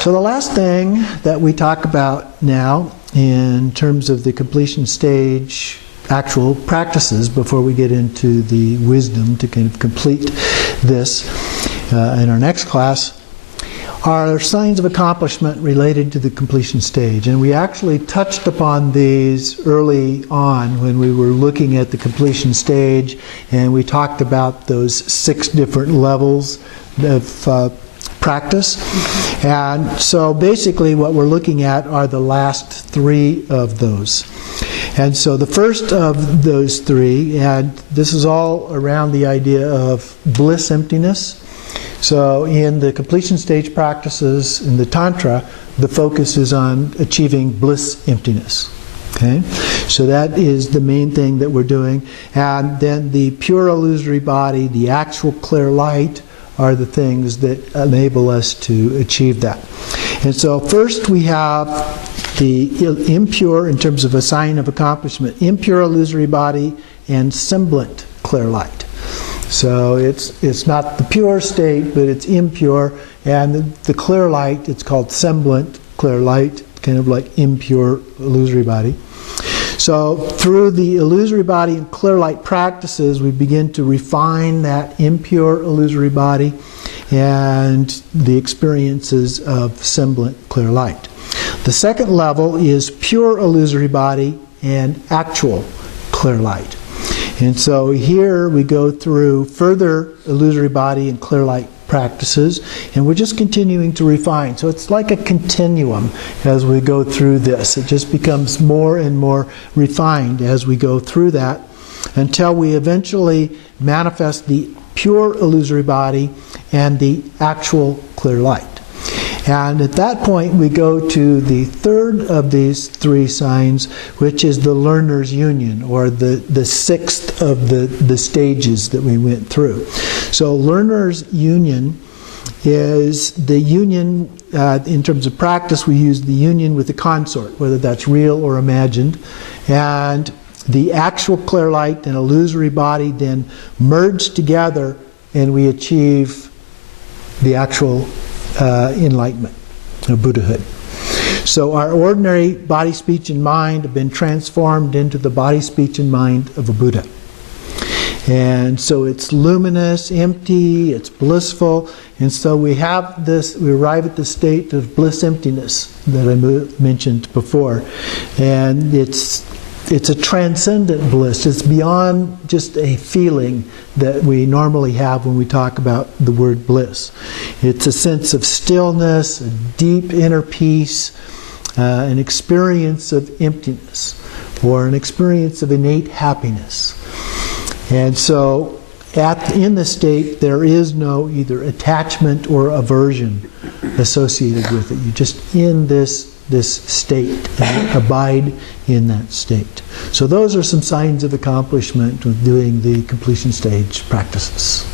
So the last thing that we talk about now in terms of the completion stage actual practices before we get into the wisdom to kind of complete this in our next class are signs of accomplishment related to the completion stage. And we actually touched upon these early on when we were looking at the completion stage, and we talked about those 6 different levels of practice. And so basically what we're looking at are the last 3 of those. And so the first of those 3, and this is all around the idea of bliss emptiness. So in the completion stage practices in the Tantra, the focus is on achieving bliss emptiness. Okay? So that is the main thing that we're doing. And then the pure illusory body, the actual clear light, are the things that enable us to achieve that. And so first we have the impure, in terms of a sign of accomplishment, impure illusory body and semblant clear light. So it's not the pure state, but it's impure. And the clear light, it's called semblant clear light, kind of like impure illusory body. So through the illusory body and clear light practices, we begin to refine that impure illusory body and the experiences of semblant clear light. The second level is pure illusory body and actual clear light. And so here we go through further illusory body and clear light practices, and we're just continuing to refine. So it's like a continuum as we go through this. It just becomes more and more refined as we go through that until we eventually manifest the pure illusory body and the actual clear light. And at that point we go to the third of these 3 signs, which is the learner's union, or the 6th of the stages that we went through. So learner's union is the union, in terms of practice we use the union with the consort, whether that's real or imagined, and the actual clear light and illusory body then merge together and we achieve the actual enlightenment of Buddhahood. So our ordinary body, speech, and mind have been transformed into the body, speech, and mind of a Buddha. And so it's luminous, empty, it's blissful, and so we have this, we arrive at the state of bliss emptiness that I mentioned before. And it's a transcendent bliss. It's beyond just a feeling that we normally have when we talk about the word bliss. It's a sense of stillness, a deep inner peace, an experience of emptiness, or an experience of innate happiness. And so in the state there is no either attachment or aversion associated with it. You're just in this state and abide in that state. So those are some signs of accomplishment with doing the completion stage practices.